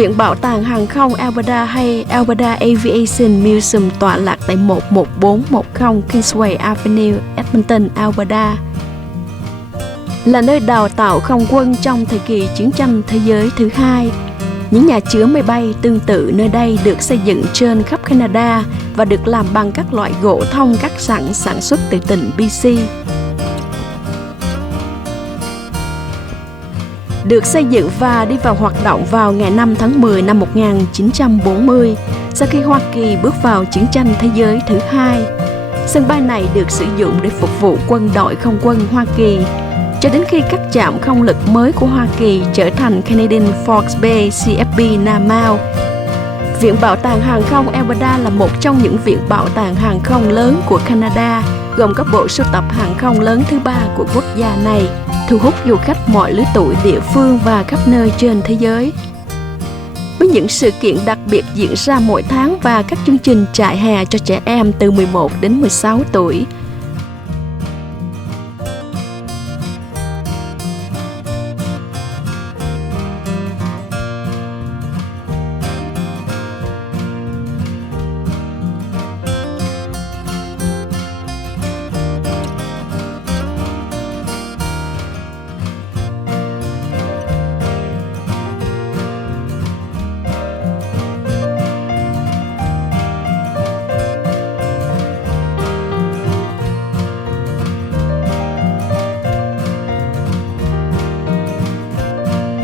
Viện Bảo tàng Hàng không Alberta hay Alberta Aviation Museum tọa lạc tại 11410 Kingsway Avenue, Edmonton, Alberta, là nơi đào tạo không quân trong thời kỳ chiến tranh thế giới thứ hai. Những nhà chứa máy bay tương tự nơi đây được xây dựng trên khắp Canada và được làm bằng các loại gỗ thông cắt sẵn sản xuất từ tỉnh BC. Được xây dựng và đi vào hoạt động vào ngày 5 tháng 10 năm 1940, sau khi Hoa Kỳ bước vào chiến tranh thế giới thứ hai. Sân bay này được sử dụng để phục vụ quân đội không quân Hoa Kỳ, cho đến khi các trạm không lực mới của Hoa Kỳ trở thành Canadian Forces Base CFB Nam Mao. Viện Bảo tàng Hàng không Alberta là một trong những viện bảo tàng hàng không lớn của Canada, gồm các bộ sưu tập hàng không lớn thứ ba của quốc gia này, thu hút du khách mọi lứa tuổi địa phương và khắp nơi trên thế giới. Với những sự kiện đặc biệt diễn ra mỗi tháng và các chương trình trại hè cho trẻ em từ 11 đến 16 tuổi,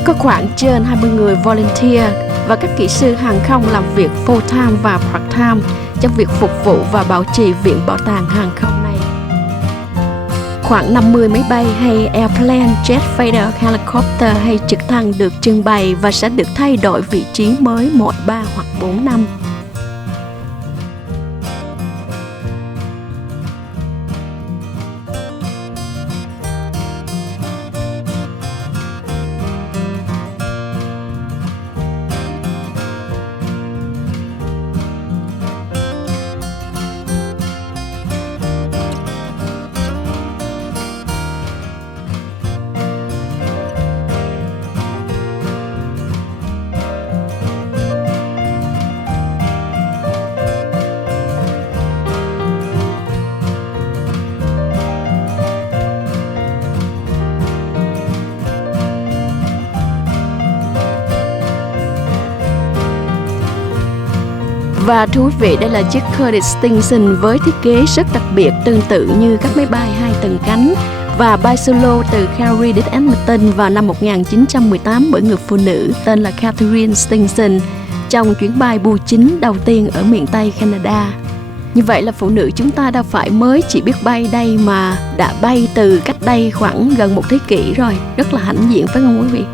có khoảng trên 20 người volunteer và các kỹ sư hàng không làm việc full-time và part-time trong việc phục vụ và bảo trì Viện Bảo tàng Hàng không này. Khoảng 50 máy bay hay airplane, jet fighter, helicopter hay trực thăng được trưng bày và sẽ được thay đổi vị trí mới mỗi 3 hoặc 4 năm. Và thú vị, đây là chiếc Curtiss Stinson với thiết kế rất đặc biệt, tương tự như các máy bay 2 tầng cánh và bay solo từ Calgary đến Edmonton vào năm 1918 bởi người phụ nữ tên là Catherine Stinson trong chuyến bay bưu chính đầu tiên ở miền Tây Canada. Như vậy là phụ nữ chúng ta đâu phải mới chỉ biết bay đây mà đã bay từ cách đây khoảng gần một thế kỷ rồi. Rất là hãnh diện phải không quý vị?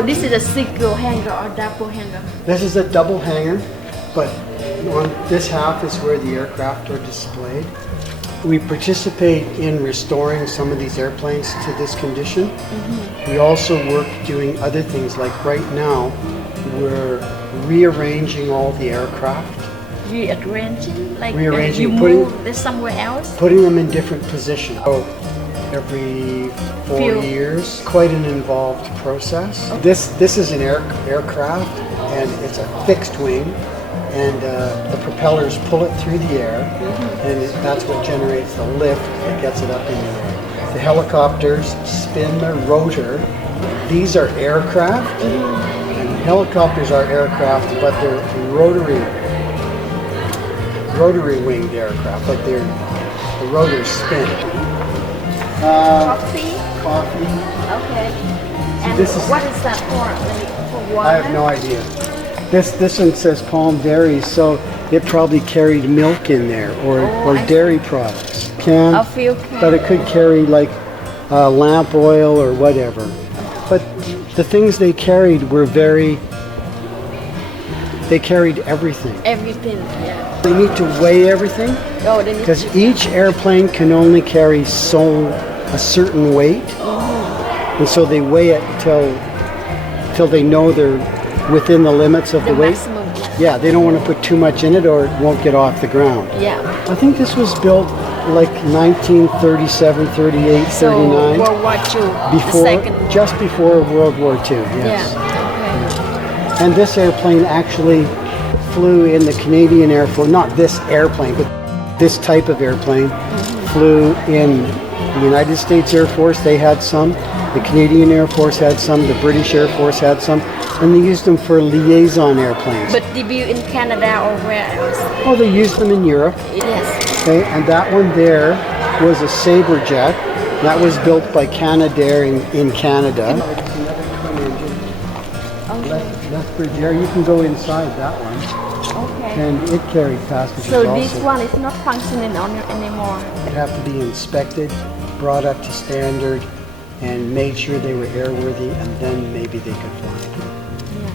Oh, this is a single hanger or double hanger? This is a double hanger, but on this half is where the aircraft are displayed. We participate in restoring some of these airplanes to this condition. We also work doing other things, like right now, we're rearranging all the aircraft. Rearranging? Like Rearranging, you move this somewhere else? Putting them in different positions. So every 4 years, quite an involved process. Okay. This is an aircraft, and it's a fixed wing, and the propellers pull it through the air, and that's what generates the lift that gets it up in the air. The helicopters spin the rotor. These are aircraft, and helicopters are aircraft, but they're rotary winged aircraft, like the rotors spin. Coffee? Coffee. Okay. And this is, what is that for? For water? I have no idea. This one says Palm Dairy, so it probably carried milk in there, or dairy products. A few cans. But it could carry like lamp oil or whatever. But the things they carried were they carried everything. Everything, yeah. They need to weigh everything, Oh, they need because to... each airplane can only carry a certain weight, and so they weigh it till they know they're within the limits of the weight. Maximum. Yeah, they don't want to put too much in it or it won't get off the ground. Yeah. I think this was built like 1937, 38, So 39. World War II. Just before World War II, yes. Yeah. Okay. And this airplane actually flew in the Canadian Air Force, not this airplane, but this type of airplane flew in the United States Air Force. They had some. The Canadian Air Force had some. The British Air Force had some. And they used them for liaison airplanes. But debut in Canada or where else? Oh, they used them in Europe. Yes. Okay, and that one there was a Sabre jet. That was built by Canadair in Canada. Lethbridge Air, you can go inside that one. Okay. And it carried passengers So also. this one is not functioning anymore? It'd have to be inspected, brought up to standard, and made sure they were airworthy, and then maybe they could fly. Yeah.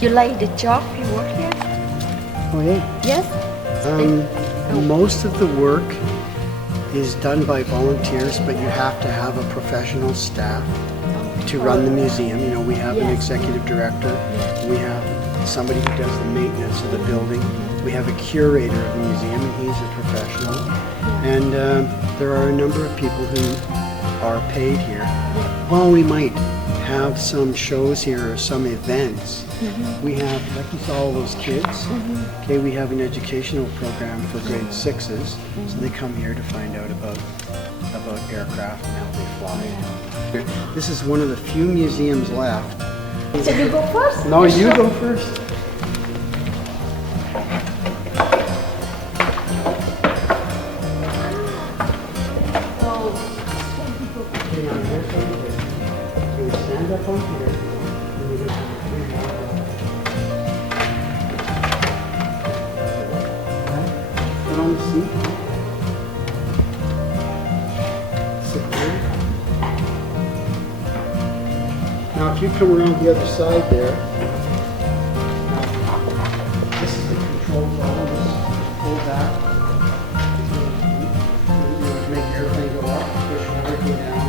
You like the job you work here? Oh yeah. Yes? Most of the work is done by volunteers, but you have to have a professional staff to run the museum. You know, we have an executive director, we have somebody who does the maintenance of the building, we have a curator of the museum, and he's a professional, and there are a number of people who are paid here. While we might have some shows here or some events, we have, like you saw all those kids, okay, we have an educational program for grade 6s, so they come here to find out about aircraft and how they fly. This is one of the few museums left. So you go first? No, you go first. Stand up on here. Sit on the seat. Sit there. Now, if you come around the other side there, this is the control for all this. Pull back. You would make your airplane go up, push forward, go down,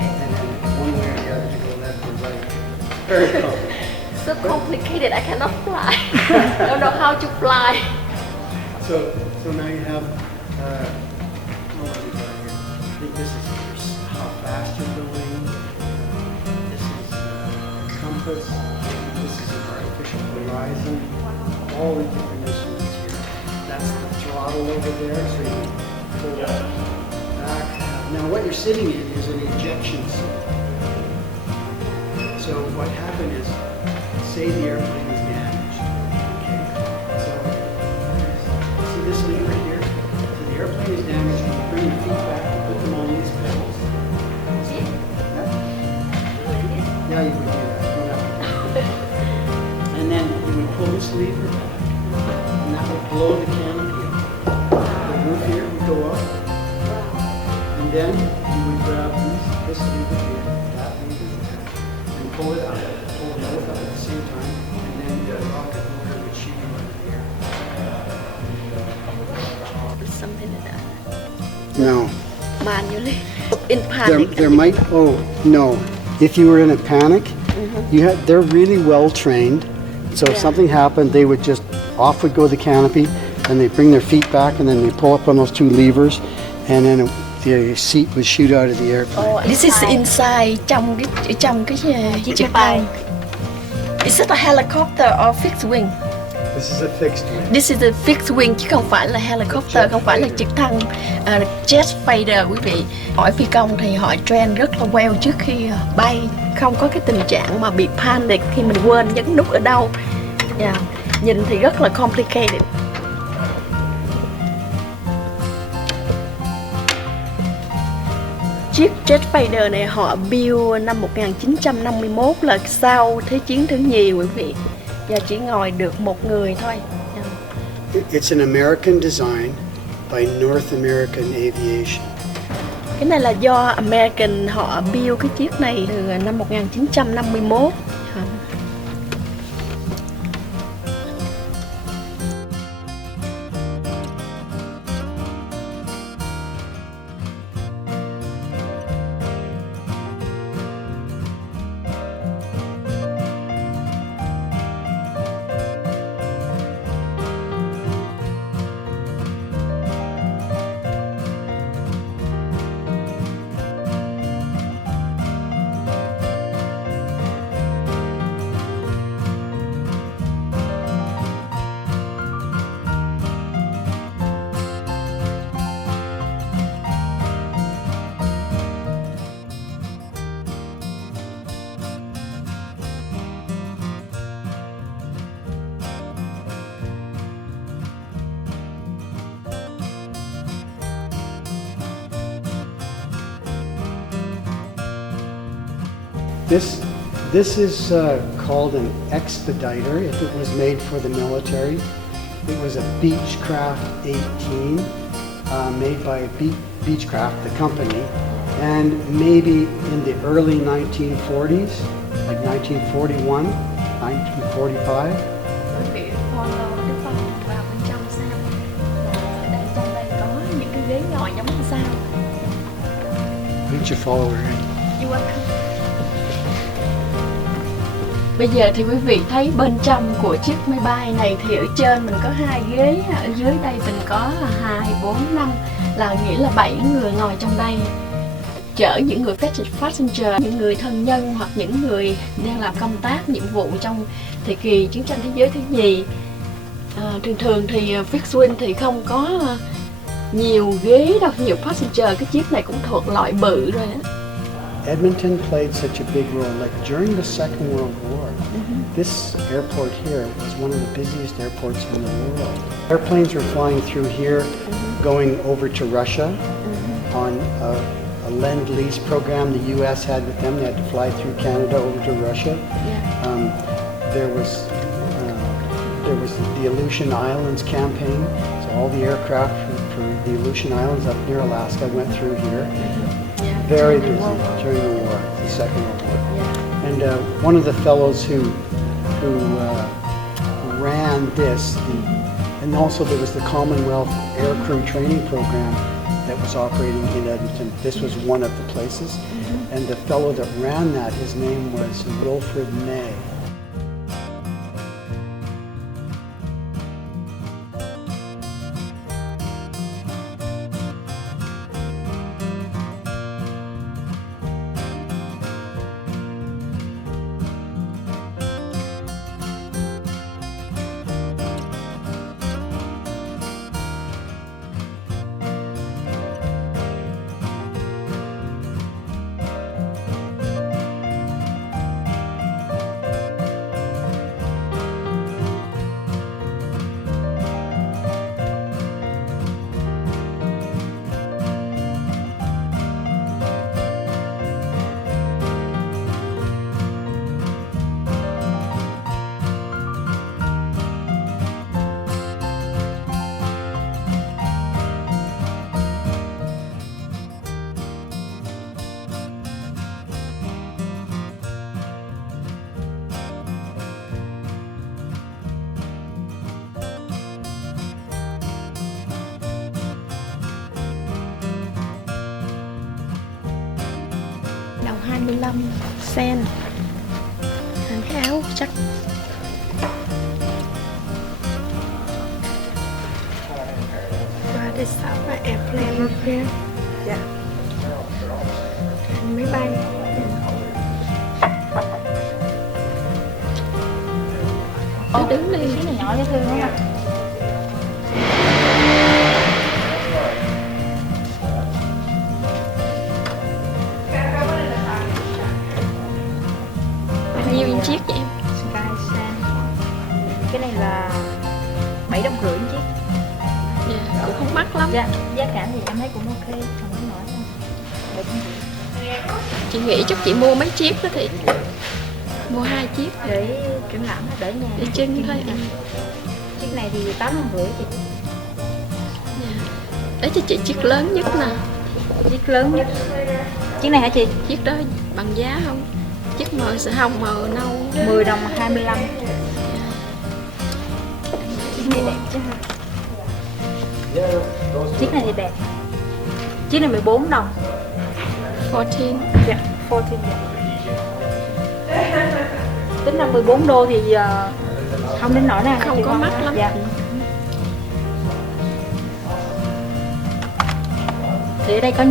and then one way or the other to go left or right. Very cool. So complicated, I cannot fly. I don't know how to fly. So now you have, what have we got here? I think this is how fast you're going. This is compass. This is an artificial horizon. All the different instruments here. That's the throttle over there, so you pull that back. Now what you're sitting in is an ejection seat. So what happened is, say the airplane is damaged. Okay? So see this lever here? So the airplane is damaged, you bring your feet back, put them on these pedals. See? Yeah, you would do that. And then you would pull this lever back, and that would blow the canopy up. The roof here would go up, and then you would grab this lever here, that lever there, and pull it out. Pull it out. No. Manually. In panic. There might. Oh no! If you were in a panic, they're really well trained. So if something happened, they would just off would go the canopy, and they bring their feet back, and then they pull up on those two levers, and then the seat would shoot out of the airplane. Oh, this is inside trong cái trực thăng. Is it a helicopter or fixed wing? This is a fixed wing. This is a fixed wing chứ không phải là helicopter, không phải là trực thăng jet fighter quý vị. Hỏi phi công thì họ train rất là well trước khi bay, không có cái tình trạng mà bị panic khi mình quên nhấn nút ở đâu. Nhìn thì rất là complicated. Chiếc jet fighter này họ build năm 1951 là sau Thế chiến thứ nhì quý vị. Và chỉ ngồi được một người thôi. It's an American design by North American Aviation. Cái này là do American họ build cái chiếc này từ năm 1951. This is called an expediter. If it was made for the military, it was a Beechcraft 18, made by Beechcraft, the company, and maybe in the early 1940s, like 1941, 1945. Quý vị follow cái phần vào bên trong sao? Là trong đây có những cái ghế ngồi giống như sao? Why don't you follow her in? You welcome. Bây giờ thì quý vị thấy bên trong của chiếc máy bay này thì ở trên mình có 2 ghế, ở dưới đây mình có 2, 4, 5 là nghĩa là 7 người ngồi trong đây, chở những người passenger, những người thân nhân hoặc những người đang làm công tác nhiệm vụ trong thời kỳ chiến tranh thế giới thứ nhì. Thường thì fixed wing thì không có nhiều ghế đâu, nhiều passenger. Cái chiếc này cũng thuộc loại bự rồi đó. Edmonton played such a big role. Like during the Second World War, this airport here was one of the busiest airports in the world. Airplanes were flying through here, going over to Russia on a Lend-Lease program the U.S. had with them. They had to fly through Canada over to Russia. There was the Aleutian Islands campaign. So all the aircraft for the Aleutian Islands up near Alaska went through here. Very busy during the war, the Second World War. And one of the fellows who ran this, and also there was the Commonwealth Aircrew Training Program that was operating in Edmonton. This was one of the places. And the fellow that ran that, his name was Wilfred May. 55 cent. Cái áo chắc và đây sao là airplane here. Dạ. Máy bay. Tôi đứng đi. Cái này nhỏ dễ thương không ạ? Bao nhiêu chiếc vậy em? Sky Sand. Cái này là 7,5 đồng chiếc. Dạ, cũng không mắc lắm. Dạ, giá cả thì em thấy cũng ok, không có nổi đâu. 7,5. Chị nghĩ chắc chị mua mấy chiếc đó thì mua 2 chiếc Để triển lãm, để nhà. để trưng thôi. Chiếc này thì 8,5 chị. Đấy cho chị chiếc lớn nhất nè. Chiếc lớn nhất. Chiếc này hả chị? Chiếc đó bằng giá không? Chiếc màu sữa hồng màu nâu 10 đồng 25. Chiếc này đẹp chứ hả? Chiếc này thì đẹp. Chiếc này 14 đồng. 14. Dạ, 14 dạ. Tính là 14 đô thì không đến nỗi nào. Không có mắc lắm. Dạ. Thì ở đây có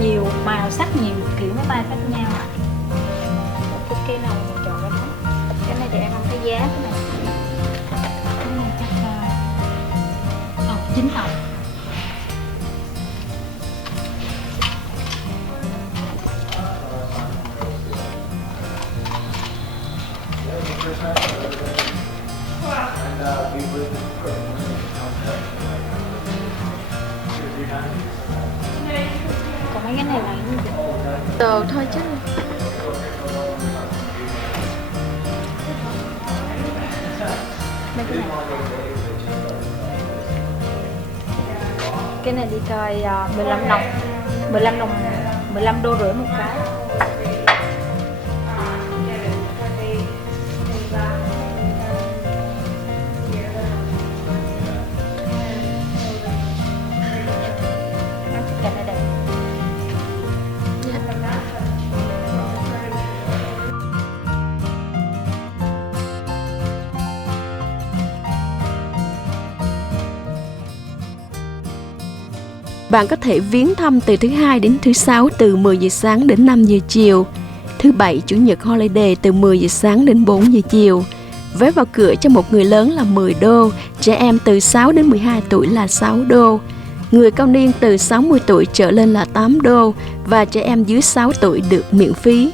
nhiều màu sắc, nhiều kiểu máy bay khác nhau. Cái nào mình chọn cái đó. Cái này thì em không thấy giá cái này. Cái này chắc là 9 đồng. Còn mấy cái này là cái gì? Đồ thôi chứ. Mấy cái này đi coi 15 đồng. 15 đô rưỡi một cái. Cái này đẹp. Bạn có thể viếng thăm từ thứ Hai đến thứ Sáu từ 10 giờ sáng đến 5 giờ chiều. Thứ Bảy, Chủ nhật holiday từ 10 giờ sáng đến 4 giờ chiều. Vé vào cửa cho một người lớn là 10 đô, trẻ em từ 6 đến 12 tuổi là 6 đô. Người cao niên từ 60 tuổi trở lên là 8 đô và trẻ em dưới 6 tuổi được miễn phí.